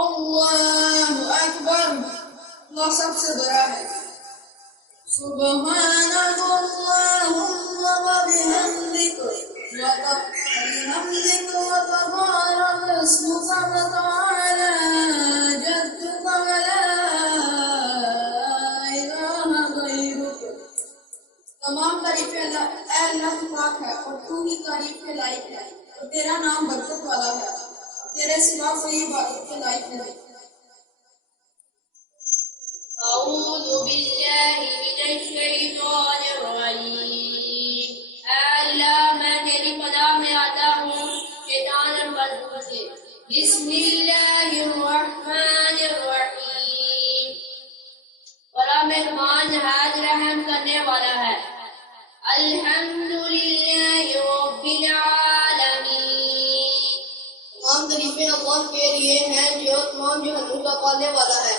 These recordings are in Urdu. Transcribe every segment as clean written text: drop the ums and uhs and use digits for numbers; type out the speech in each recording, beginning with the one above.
اللہ اکبر، اللہ سب سے بڑا ہے۔ سبحانک اللہم وبحمدک وتبارک اسمک وتعالی جدک ولا الہ غیرک۔ تمام تعریفیں اے اللہ کی پاک ہے اور تو ہی تعریف کے لائق ہے، اور تیرا نام برکت والا ہے، تیرے سوا کوئی عبادت کے لائق نہیں۔ أعوذ بالله من الشيطان الرجيم۔ اے اللہ میں تیری پناہ میں آتا ہوں شیطان الرجیم سے۔ بسم اللہ الرحمن الرحیم۔ بڑا مہربان نہایت رحم کرنے والا ہے۔ الحمدللہ رب العالمین۔ تمام تعریفیں اللہ کے لیے ہیں جو تمام جہانوں کا پالنے والا ہے۔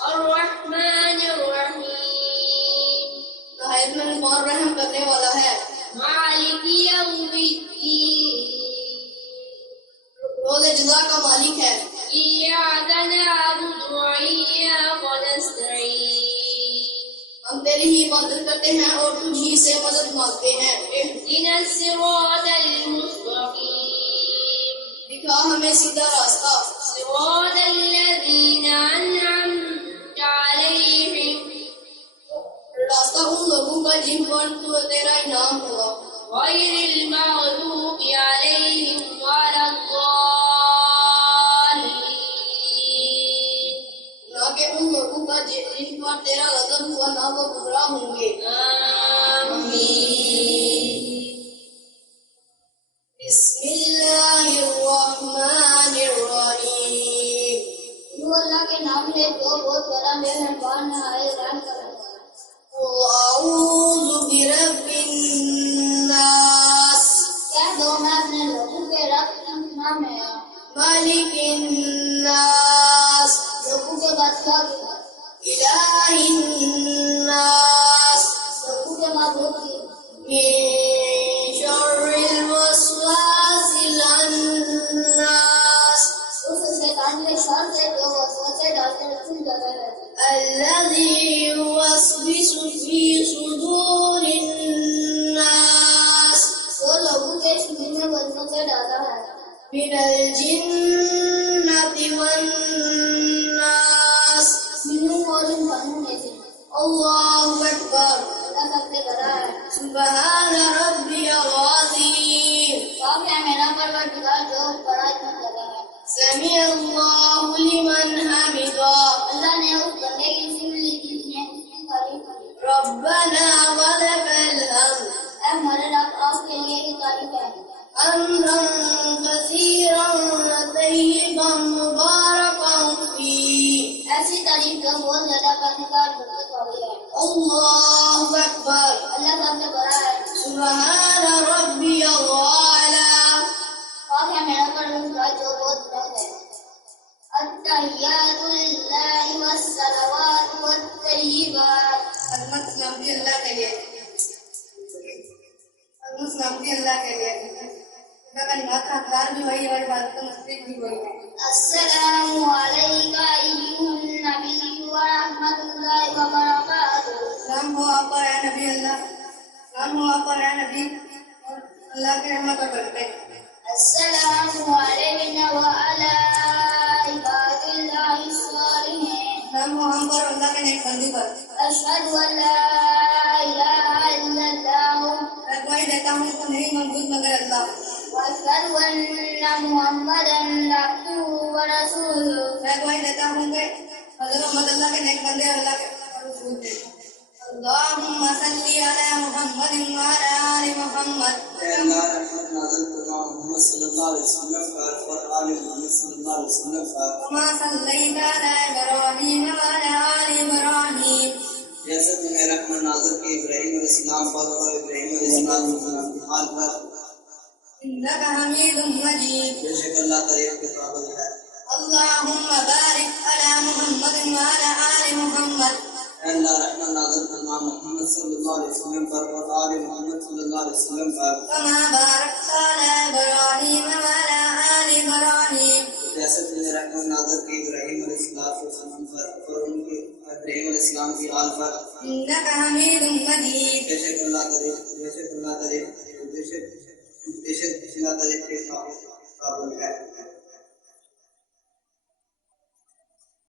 الرحمن الرحیم۔ نہایت مہربان رحم کرنے والا ہے۔ مالک یوم الدین۔ روز جزا کا مالک ہے۔ ایاک نعبد وإیاک نستعین۔ ہم تیری ہی عبادت کرتے ہیں اور تجھ ہی سے مدد مانگتے ہیں۔ اهدنا الصراط المستقیم۔ دکھا ہمیں سیدھا راستہ۔ صراط الذین أنعمت علیہم۔ راستہ ان لوگوں کا جن پر تو تیرا انعام ہوگا۔ غیر المغضوب علیہم ولا الضالین۔ نہ کہ ان لوگوں کا جن پر تیرا غضب ہوا، نہ وہ گمراہ ہوں گے۔ آمین۔ بسم اللہ الرحمن الرحیم۔ جو اللہ کے نام ہے جو بہت بڑا مہربان نہایت رحم کرنے والا ہے۔ اعوذ برب الناس، کہہ دو میں اپنے لوگوں کے رب کا نام ہے، مالک الناس، لوگوں کے بادشاہ کی، الہ الناس، لوگوں کے معبود کی، من شر الوسواس الناس، اس شیطان کے شر سے جو وسوسے ڈال کر چھن جاتا ہے، الذي يوسوس في صدور الناس، جو لوگوں کے سینے میں وسوسے ڈالا ہے، من الجنة والناس۔ جنوں اور انسانوں میں سے۔ اللہ اکبر، اللہ سب سے بڑا ہے۔ سبحان ربی العظیم، پاک ہے میرا پروردگار جو بڑا اتنا زیادہ ہے۔ سمیع اللہ لمن حمدا، اللہ نے اس بندے کی سن لی جس نے اس کی تعریف کی۔ ربنا ولک الحمد، اے ہمارے رب آپ کے لیے ہی تعریف ہے، حمدا کثیرا طیبا مبارکا فیہ۔ ایسی تعریف جو بہت زیادہ کرنے کا برکت والی ہے۔ اللہ اکبر، اللہ سب سے بڑا ہے۔ سبحان ربی الاعلی، پاک ہے میرا پروردگار جو بہت بلند ہے۔ التحیات للہ والصلوات والطیبات۔ حضرت سلامتی اللہ کے لیے، حضرت سلامتی اللہ کے لیے، اللہ کا نماز کا حقدار بھی وہی ہے اور عبادت کا مستحق بھی وہی ہے۔ السلام علیک ایھا النبی ورحمۃ اللہ وبرکاتہ۔ سلام ہو آپ پر اے نبی اللہ، سلام ہو آپ پر اے نبی اور اللہ کے رحمت اور برکت۔ السلام علینا وعلی عباد اللہ الصالحین۔ سلام ہو ہم پر اللہ کے نیک بندوں پر۔ اشہد ان لا الہ الا اللہ میں گواہی دیتا ہوں اس کو نہیں معبود مگر اللہ، واشہد ان محمدا عبدہ ورسولہ۔ میں گواہی دیتا ہوں کہ حضرت محمد اللہ کے نیک بندے اور اللہ کے رسول تھے۔ اللہم صلی علی محمد وعلی آل محمد۔ اے اللہ رحمت نازل فرما محمد صلی اللہ علیہ وسلم پر اور آل محمد صلی اللہ علیہ وسلم پر، کما صلیت علی ابراہیم وعلی آل ابراہیم، جیسے تم نے رحمت نازل کی ابراہیم علیہ السلام پر اور ابراہیم علیہ السلام کی حال پر، انک حمید مجید۔ بے شک اللہ تعریف کے قابل ہے۔ اللہم بارک علی محمد وعلی آل محمد، اے اللہ رحمت نازل فرما محمد صلی اللہ علیہ وسلم پر اور آل محمد صلی اللہ علیہ وسلم پر، کما بارکت علی ابراہیم وعلی آل ابراہیم، جیسے تم نے رحمت نازل کی ابراہیم علیہ السلام پر اور ان کے ابراہیم علیہ السلام کی آل پر إنك حميد مجيد بے شک اللہ تعریف کے